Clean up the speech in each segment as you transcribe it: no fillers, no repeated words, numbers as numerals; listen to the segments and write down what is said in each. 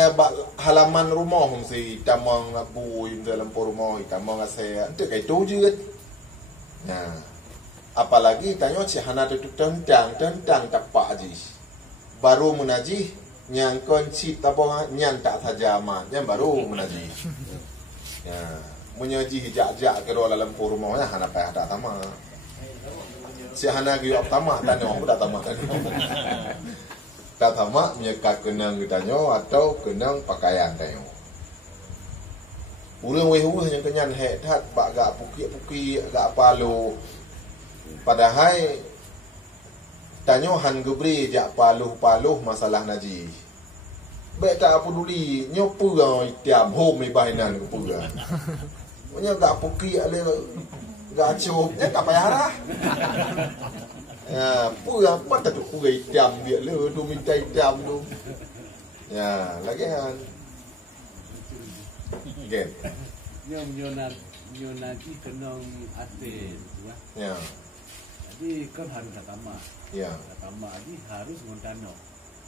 saya halaman rumah si tamang bui dalam rumah tamang saya itu kayak itu je. Nah, apalagi tanya si hana tu tentang tapak aji. Baru menajih yang kunci apa nyan tak saja aman, yang baru menajih. Ya, menyaji hijak-jak ke dalam rumahnya hana payah tak tamak. Si hana giap tamak tanya aku tak tamak tadi. Tak tamak menyekat kenang tanya atau kenang pakaian tanya. Urang weh yang kenyan hat bak gak pukik gak palu. Padahal tanya han gebri jak paluh masalah najis. Baik tak peduli nyopu tiap home ni bahinan ke pura. Punya gak pukik ada gak cup tak payah lah. Ya, pura apa tak tu pura hitam dia le tu minta hitam tu. Ya, lagi kan. Gen. Nyonaki kenong ate ya. Jadi kan harus datama. Ya. Datama jadi harus ngontano.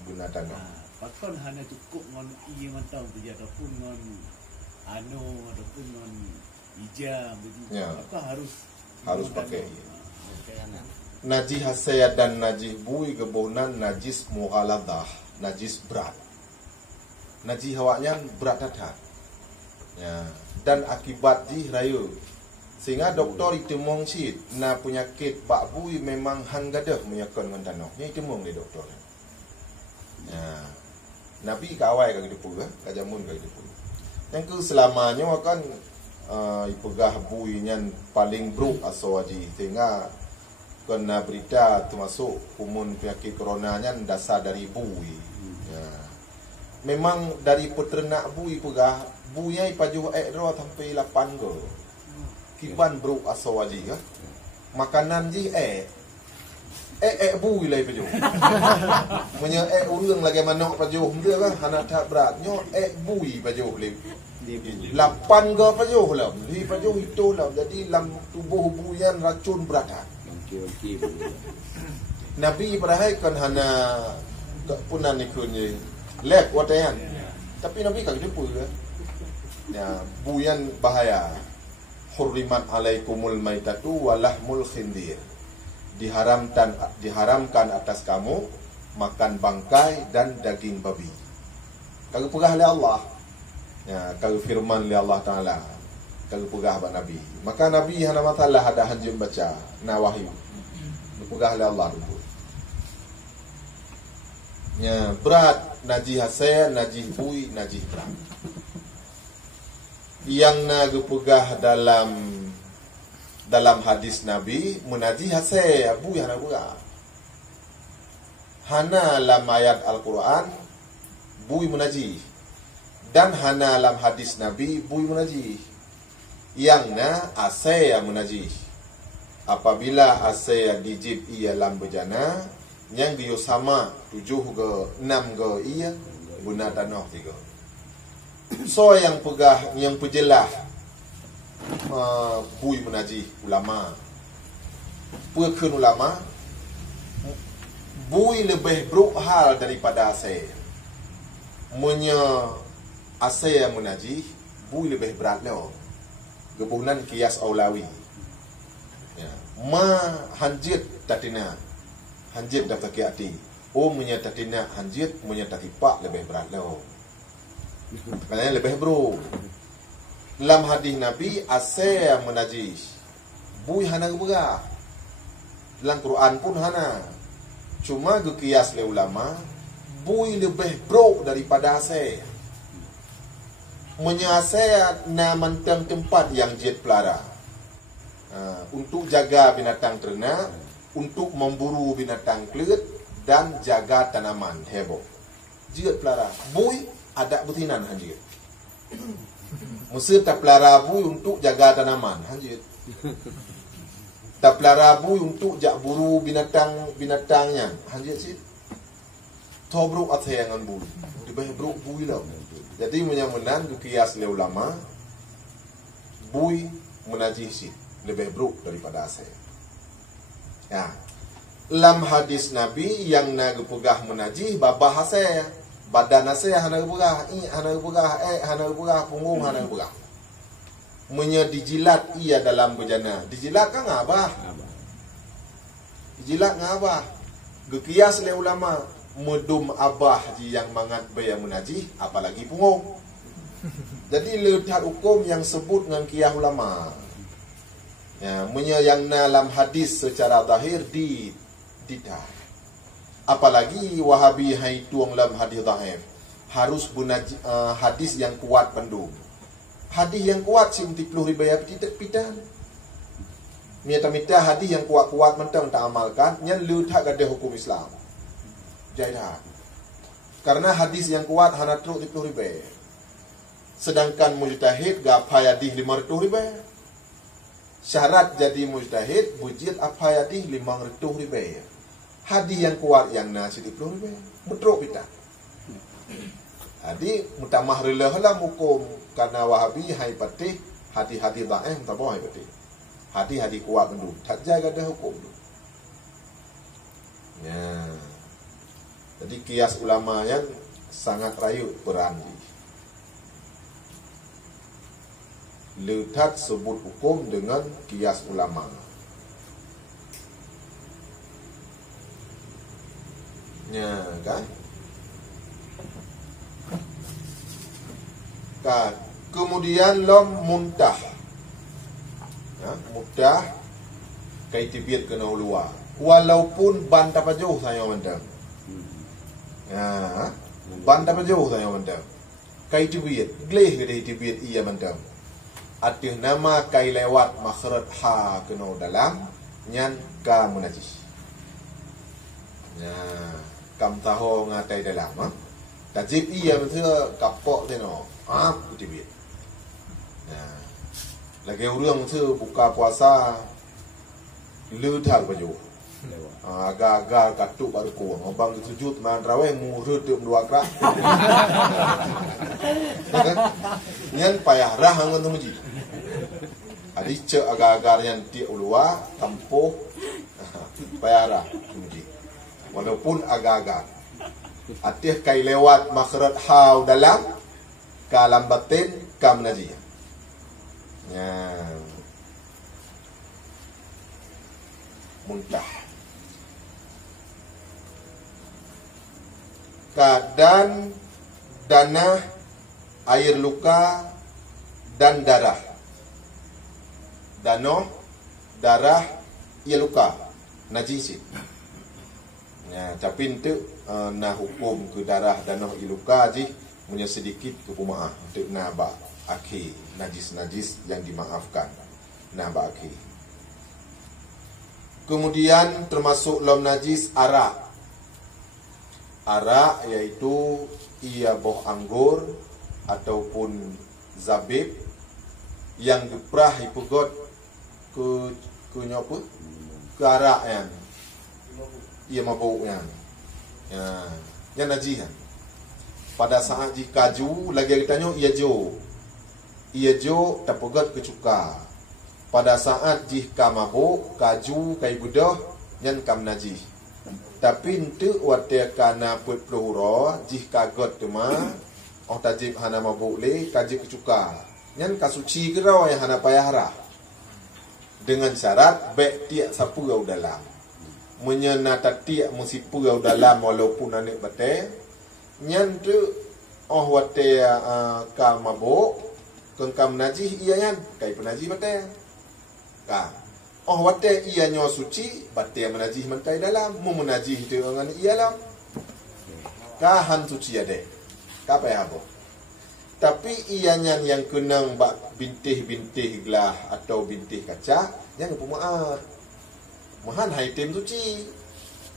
Guna tanah. Pakon hanya cukup ngon iya mantau tu ataupun ngon anu ataupun ngon ija begitu. Ya. Maka harus pakai. Najis hasaya dan najis bui kebonan najis mughaladah, najis berat. Najis hawaknya berat datat. Ya, dan akibat jih raya. Sehingga doktor itu mengsit na penyakit bak bui memang hang gadah menyakon dengan tanah. Nya itu mong dia doktor. Ya. Nabi kawai kag depu ke, kajamun kag depu. Yang ke selamanya kan ipegah bui nyan paling buruk asawaji sehingga kena berita termasuk kumun penyakit corona nya dasar dari bui. Ya. Memang dari peternak bui pegah bunya ipajuh ro sampai 8 go. Kiban buruk asawaji ke. Makanan ji bui lai pajuh. Punya urang lagi manok pajuh dia kan hana tak beratnya bui pajuh le. 8 go pajuh lah. Li pajuh itu lah. Jadi dalam tubuh buyan racun berat. Nabi perhatikan hana punan ikunnya lek watayan. Tapi Nabi kagak depu ke. Ya, buyan bahaya. Hurrimat alaikumul maitatu walahmul khindir. Diharamkan atas kamu makan bangkai dan daging babi. Kagak pegah oleh Allah. Ya, kagak firman oleh Allah Taala. Kagak pegah ba Nabi. Maka Nabi hana matalah ada hanjum baca na wahyu. Pegah oleh Allah dulu. Ya, berat najis hasaya, najis bui, najis berat. Yang naga pegah dalam hadis Nabi menajis hasaya bui hana pegah. Hana dalam ayat Al-Quran bui menajis. Dan hana dalam hadis Nabi bui menajis. Yang na asaya menajis. Apabila asaya dijib ia lam bejana yang dia sama 7 ke 6 ke ia guna tanah 3. So yang pegah yang pejelah bui menajis ulama. Pekun ulama bui lebih buruk hal daripada asaya. Munya asaya menajis bui lebih berat lah. Gebunan kias aulawi. Ya. Hanjit tatina. Hanjit dah tak hati. Munya tatina hanjit, munya tatipak lebih berat lah. Maknanya lebih buruk. Dalam hadis Nabi asaya menajis bui hana gebegah. Dalam Quran pun hana. Cuma gekias le ulama bui lebih buruk daripada asaya. Menyasai na mantang tempat yang jet pelara. Untuk jaga binatang ternak, untuk memburu binatang kelut dan jaga tanaman heboh. Jet pelara. Bui ada betinan hanjit. Mesti tak pelara bui untuk jaga tanaman hanjit. Tak pelara bui untuk jak buru binatangnya hanjit sih. Tobruk athayangan bui. Lebih buruk bui lah. Jadi menyamunan kias le ulama bui menajisi lebih buruk daripada asai. Ya. Dalam hadis Nabi yang nagepegah menajih babah asai badan nasi hana berah, hana berah, hana berah, punggung hana berah. Munya dijilat ia dalam bejana. Dijilat kan ngabah. Dijilat ngabah. Gekias oleh ulama mudum abah ji yang mangat bayar munajih, apalagi punggung. Jadi letak hukum yang sebut dengan kiyah ulama. Ya, munya yang dalam hadis secara zahir didah. Apalagi Wahabi hai tuang dalam hadis dhaif. Harus hadis yang kuat bandung. Hadis yang kuat simti puluh ribayah pitan. Mita-mita hadis yang kuat-kuat mentang tak amalkan, yang letak ada hukum Islam. Jaidah. Karena hadis yang kuat hana truk di puluh ribayah. Sedangkan mujtahid gapai hadis 500 ribayah. Syarat jadi mujtahid bujit apa hadis 500 ribayah. Hadis yang kuat yang nasi 10 ribayah. Mutruk kita. Jadi mutamah relah lah hukum karena Wahabi hai patih hadis-hadis dhaif tak boleh hai patih. Hadis-hadis kuat dulu. Tak jaga ada hukum dulu. Ya. Jadi kias ulama yang sangat rayu berani. Letak sebut hukum dengan kias ulama. Ya, kan? Kemudian lom muntah. Ya, muntah kaitibit kena luar. Walaupun ban tak jauh saya mandang. Ya, ban tak jauh saya mandang. Kaitibit, gleh ke kaitibit ia mandang. Atih nama kai lewat makhraj ha kena dalam nyan ka munajis. Ya, kam tahu ngatai dalam ah. Tajib ia betul kapok teno. Ah, kaitibit. Ya. Lagi orang tu buka puasa letak baju. Agak-agak katuk baru kuang. Abang sujud man raweh murut dua kerak. Nyan payah rah angon tu muji. Adi cek agak-agak yang ti ulua tempuh payah rah muji. Walaupun agak-agak. Atih kai lewat makhraj hau dalam kalam batin kam najiyah. Ya. Muntah. Dan danah, air luka dan darah. Danoh, darah, ia luka, najis. Ya, tapi itu nah hukum ke darah danoh ia luka je punya sedikit kepemaaf untuk nabak akhir najis-najis yang dimaafkan. Nabak akhir. Kemudian termasuk lom najis arak. Arak iaitu ia buah anggur ataupun zabib yang diperah ipugot ke nyopa ke arak yang ia mabuk yang najis kan. Pada saat jika kaju lagi kita tanya ia jo tak pegat ke cuka. Pada saat jika mabuk kaju kai budah yang kam najis. Tapi untuk waktu kana put peluru jika got cuma tajib hana mabuk le kajib ke cuka. Yang kasuci kerau yang hana payah rah. Dengan syarat baik tiak sapu au dalam. Menyenata tiak musipu au dalam walaupun anik batai. Nyan tu waktu ka mabuk kengkam najis ia yang kai penajis batai. Waktu ia nyo suci batai menajis mentai dalam mu menajis itu dengan ia dalam. Han suci ada. Ka payah apa? Tapi ianya yang kenang bak bintih-bintih gelah atau bintih kaca yang pemaaf. Mahan haitem suci.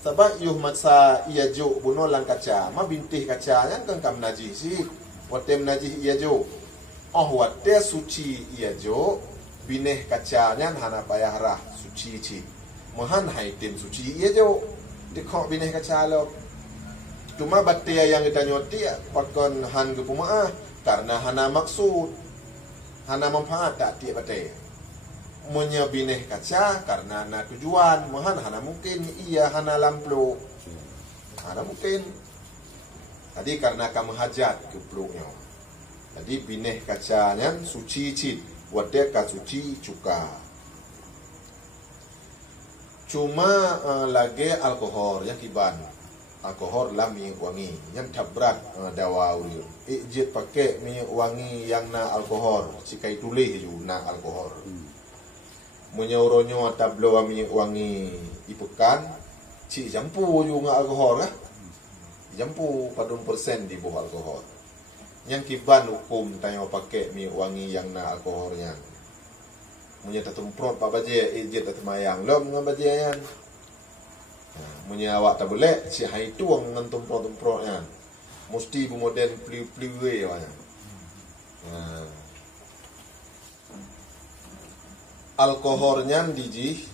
Sebab yuh maksa ia jo bunuh lang kaca, ma bintih kaca yang kengkam najis si. Watem najis ia jo. Wate suci ia jo bineh kaca yang hana payah rah suci ci. Mahan haitem suci ia jo. Dikok bineh kaca lo. Cuma batia yang kita nyoti pakon han ke pemaaf. Karena hana maksud, hana manfaat tak tiap batai. Menyabineh kaca karena hana tujuan, mahan hana mungkin ia hana lamplo, hana mungkin. Jadi karena kamu hajat ke peluknya. Jadi bineh kacanya suci cid, wadek ka suci cuka. Cuma lagi alkohol yang kiban. Alkohol lah minyak wangi yang tabrak dawa ulir. Ijit pakai minyak wangi yang na alkohol, sikai tulis ju na alkohol. Menyauronyo tablo minyak wangi ipekan, cik jampu ju nga alkohol lah. Jampu padun persen di bawah alkohol. Yang kiban hukum tanya pakai minyak wangi yang na alkoholnya. Munya tatumprot pak baje ijit tatmayang lom dengan bajean. Munya awak tak boleh si hai tuang dengan tumprot-tumprotnya. Mesti bermodel pliu-pliu awaknya. Alkoholnya diji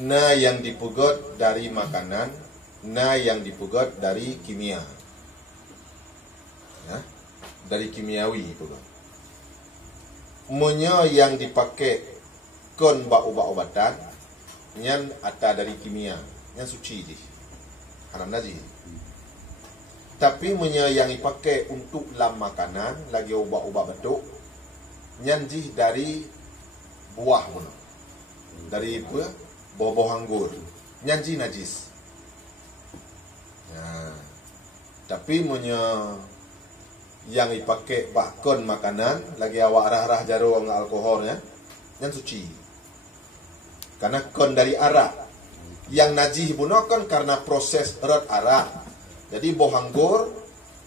na yang dipugot dari makanan, na yang dipugot dari kimia. Ya, dari kimiawi pugot. Munyo yang dipakai kon obat-obatan nyan ata dari kimia, nyan suci ji. Haram najis. Tapi munyo yang dipakai untuk lam makanan lagi obat-obat betuk nyan ji dari buah mun. Dari apa? Buah-buah anggur. Nyan ji najis. Nah, tapi munyo yang dipakai bakon makanan lagi awak arah-arah jarum alkoholnya yang suci. Karena kon dari arak. Yang najis puno kon karena proses erat arak. Jadi boh anggur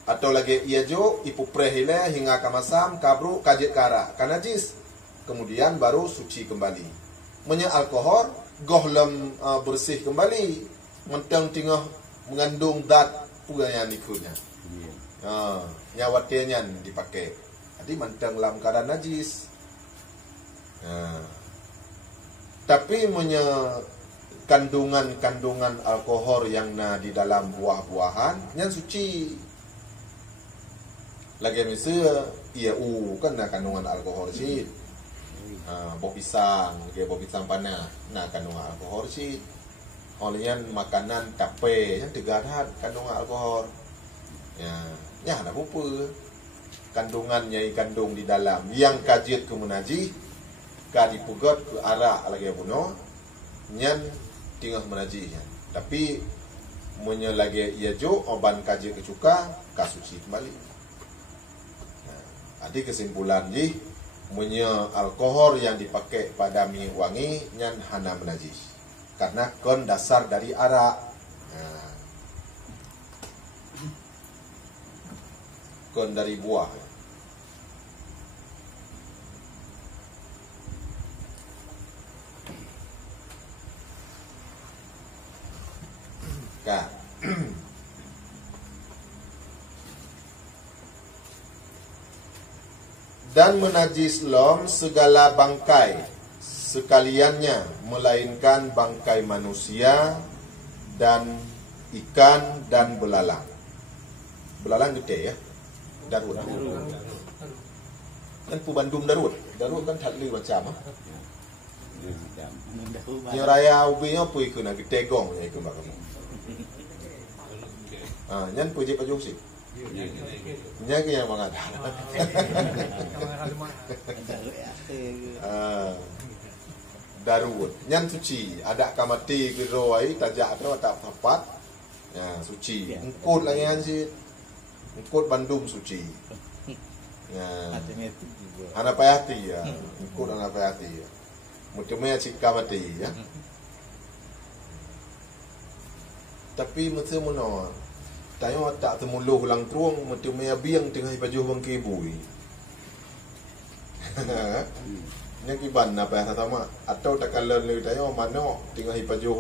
atau lagi ia jo ipu prehile hingga kamasam kabru kajet kara. Karena najis. Kemudian baru suci kembali. Menya alkohol gohlem bersih kembali. Mentang tinggal mengandung dat puganya nikutnya. Nyawatnya dipakai. Jadi mentang dalam keadaan najis. Tapi kandungan alkohol yang di dalam buah-buahan yang suci. Lagi misalnya iya kan kandungan alkohol sih. Buah pisang, buah pisang panah, kandungan alkohol sih. Olehnya makanan tape yang tegadat kandungan alkohol. Ya, ada apa? Kandungannya kandung di dalam yang kajit ke menaji, ka dipugot ke arak lagi buno, nyan tinggal menaji. Tapi munyo lagi ia jo oban kajit ke cuka, kasuci kembali. Adi kesimpulan ji, munyo alkohol yang dipakai pada minyak wangi nyan hana menajis. Karena kon dasar dari arak. Kon dari buah. Kak. Dan menajis lom segala bangkai sekaliannya, melainkan bangkai manusia dan ikan dan belalang. Belalang gede ya. Darut. Kan pu Bandung darut. Darut kan tadli macam ah. Ni raya ubi nya pu ikut nak tegong nya ikut bakam. Nyan pu je pajuk sih. Nya ke yang mangat. Darut. Nyan suci, ada kamati ke roai tajak atau tak tepat. Ya, suci. Engkut lagi kan sih. Engkut Bandung suci. Ya. Anak payati ya. Engkut anak payati ya. Mucumnya cika mati ya. Tapi macam mana? Tanya tak temuluh lang truang mucumnya biang tengah pajuh bangki bui. Yang kiban apa yang pertama atau tak kalau lu tanya mana tengah pajuh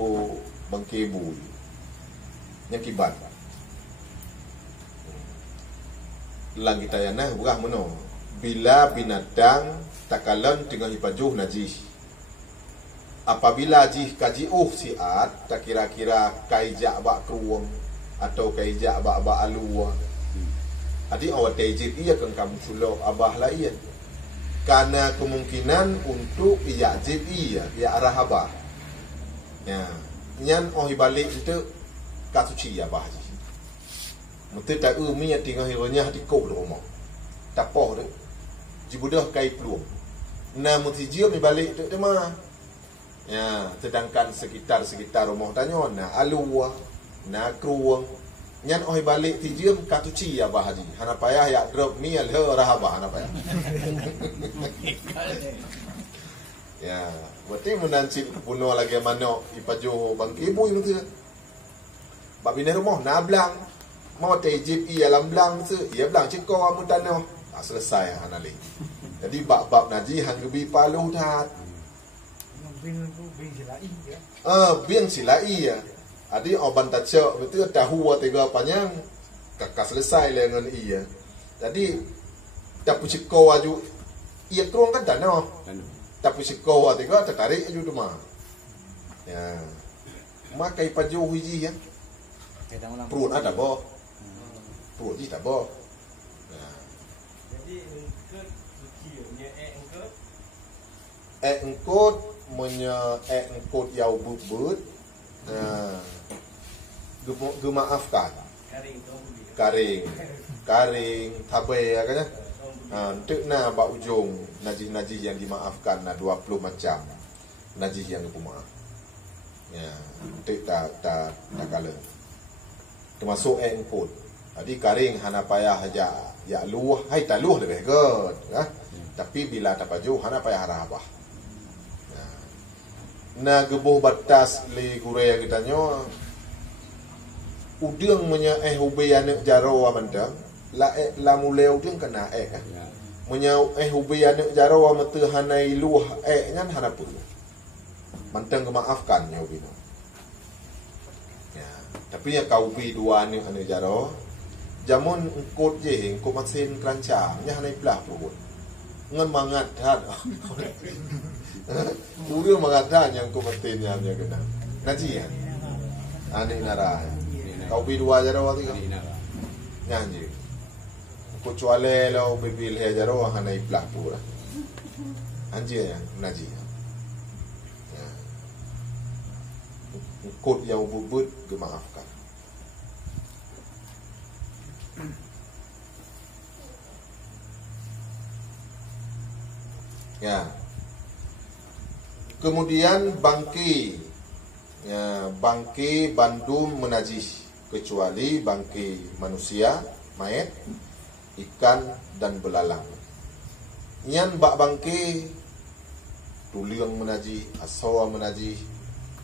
bangki bui. Yang kiban. Lang kita yana bukan mono. Bila binatang takalan tengah hipajuh najis. Apabila jih kaji siat tak kira-kira kaijak bak kruang atau kaijak bak alua. Adi awak tajid ia kan kamu sulok abah lain. Karena kemungkinan untuk iya jid iya arah abah. Ya, nyan balik itu kasuci abah ji. Mesti tak mi tinggal hiranya di kau rumah. Tak poh dah. Jibudah kai peluang. Nah mesti dia mi balik tu dia mah. Ya, sedangkan sekitar rumah tanya nah alua, nah kruang. Nyan oi balik ti dia katuci ya bah haji. Hana payah ya drop mi al rahaba hana payah. Ya, berarti menanci bunuh lagi mana ipajo bang ibu ini tu. Bab bina rumah nak belang. Mau tejip ia alam belang tu, ia belang cekor amun tanah. Tak selesai hanali. Jadi bab naji hang gebi palu tat. Biang silai ya. Adi oban taca betul tahu tiga panjang kakak selesai dengan ia. Jadi tak cekor aju ia kerong kan tanah. Tapi cekor tiga tertarik aju rumah. Ya. Maka ipajo hiji ya. Perut ada boh. Perut je tak boh. Jadi engkut sucinya engkut. Engkut punya engkut yau bubut. Gemaafkan. Karing tabai kan. Untuk na ba ujung najis yang dimaafkan na 20 macam najis yang dimaaf. Ya, untuk tak kala. Termasuk engkut. Jadi karing hana payah ya luah, hai tak luah lebih good, ya. Tapi bila tak baju hana payah harabah. Na gebuh batas li Korea kita nyo udang punya hubay anak jaro amanda la mulai udang kena punya hubay anak jaro amata hanai luah nyan hana pun mantang kemaafkan nyo bino. Ya, tapi yang kau bi dua anak jaro jamun engkut je engkut masin kerancang nya hanai pelah pun ngan mangat hat Uri mengatakan yang kumatinnya dia kena. Naji ya. Ani nara. Kau bi dua jaro tiga. Nyanyi. Kecuali lo bibil he jaro hanai pelah pura. Anji ya naji. Ya. Kod yang bubut gemaafkan. Ya. Kemudian bangkai, ya, bangkai bandum menajis kecuali bangkai manusia, mayat, ikan dan belalang. Nyan bak bangkai tuliang menajis, asawa menajis,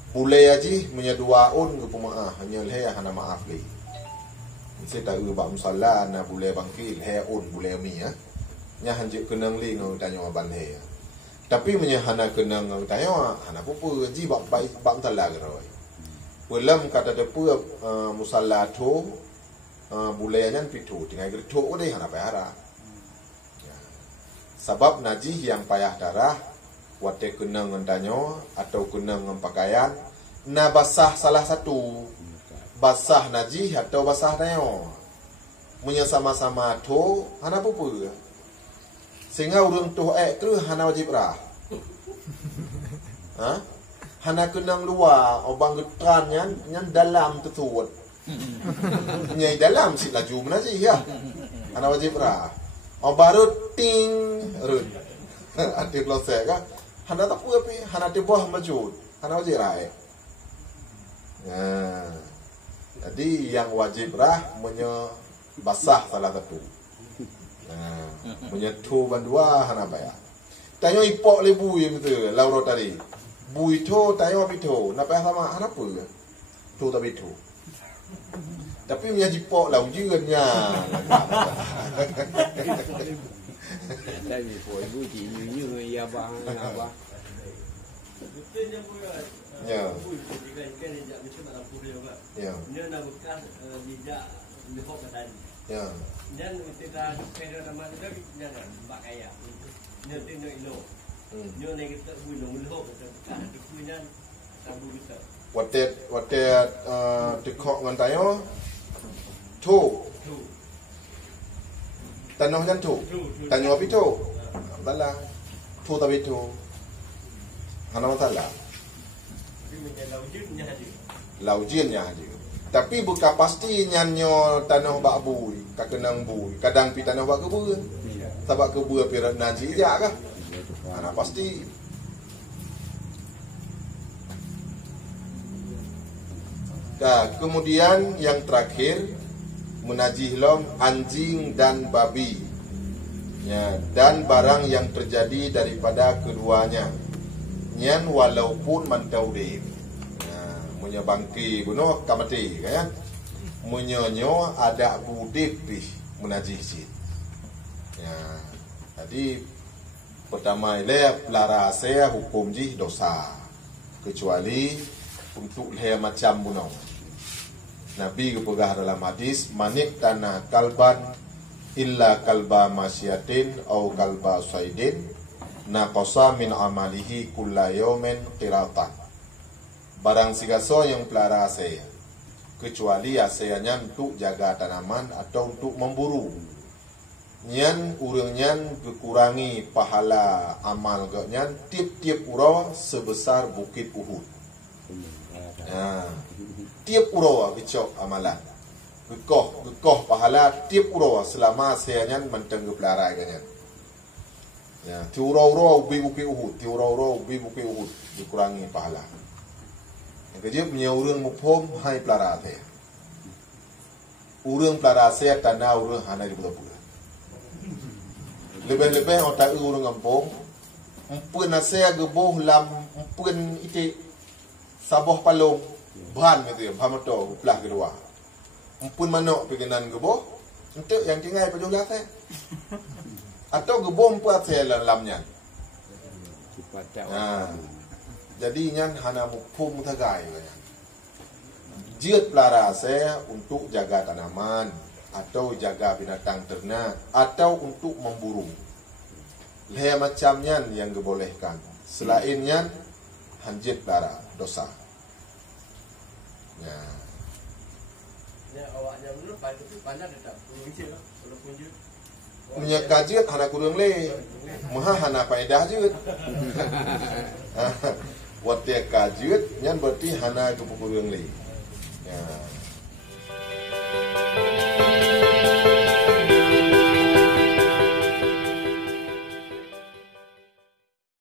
bulai aji menyaduaun ke pemaah hanya leh hana maaf leh. Saya tak ubah musalla na bulai bangkai leh un bulai mi ya. Nya hanjik kenang li ngau tanya aban leh. Tapi menyahana kenang ngau tanya hana pupu ji bak tala geroi. Welam kata depu musalla tu bulai nyan pitu tinggal gertu ode hana payah. Sebab najis yang payah darah wate kenang ngantanyo atau kenang pakaian na basah salah satu basah najis atau basah dayo munya sama-sama tu hana pupu sehingga urang tu tu hana wajib rah hana kenang luar obang getran nyan dalam tetuut nyai dalam si laju najis ya hana wajib rah baru ting run ati plosek ka hana tak puapi hana tibuah majud hana wajib rah jadi yang wajib rah punya basah salah satu punya tu bandua hana bayar tanyo ipok le bui betul lauro tadi bui tu tayo pito na payah sama hana pu tu tapi tu tapi punya jipok lau jeunnya Tapi poi buji như ya bang apa. Betulnya buat. Ya. Kan dia macam dalam pura juga. Ya. Dia nak bekas dijak lehok ke tadi. Ya. Dan kita kena nama kita jangan pakai ya. Dia tino ilo. Dia nak kita bunuh lehok kita bekas tu punya tabu kita. Wate tikok ngan tayo tu tanah nyan tu tanyo api tu bala tu tapi tu hana masalah Tapi menjadi laujinnya hadir. laujinnya hadir Tapi bukan pasti nyanyo tanah bak bui, kakenang bui. Kadang pi tanah bak kebun. Sebab kebun pi najis je kah? Mana pasti. Kemudian yang terakhir menajih lom anjing dan babi. Ya, dan barang yang terjadi daripada keduanya. Nyan walaupun mantau deh. Munya bangki bunuh kamati kan, munyonyo ada budip pih menajih sit. Ya, jadi pertama ile pelara saya hukum jih dosa kecuali untuk le macam bunuh. Nabi kepegah dalam hadis manik tanah kalban illa kalba masyatin au kalba saidin naqasa min amalihi kulla yawmin qiratan. Barang sigaso yang pelara saya, kecuali asayanya untuk jaga tanaman atau untuk memburu. Nyan urang nyan kekurangi pahala amal nyan tiap-tiap uro sebesar bukit Uhud. Tiap uro kecok amalan. Gekoh pahala tiap uro selama asayanya menteng ke pelara nyan. Ya, ti uro ubi bukit Uhud, ti uro ubi bukit Uhud dikurangi pahala. Kerja punya urang muphom hai pelara saya. Urang pelara saya tanah urang hana di pula. Lebih-lebih otak urang kampung, empun saya geboh lam empun ite saboh palung ban gitu ya, pamato pelah kedua. Empun manok pegenan geboh, untuk yang tinggal pada ulah saya. Atau geboh empat saya lamnya. Jadi nyan hana muphum tagai kan. Jiat pelara saya untuk jaga tanaman atau jaga binatang ternak atau untuk memburu. Leh macam nyan yang dibolehkan. Selain nyan hanjit pelara dosa. Ya. Ya awaknya dulu pada tu pandai tak punjul kalau punjul. Punya kajiat hana kurang le. Maha hana faedah je. Watia kajiat nyan berarti hana kepukurang le. Ya.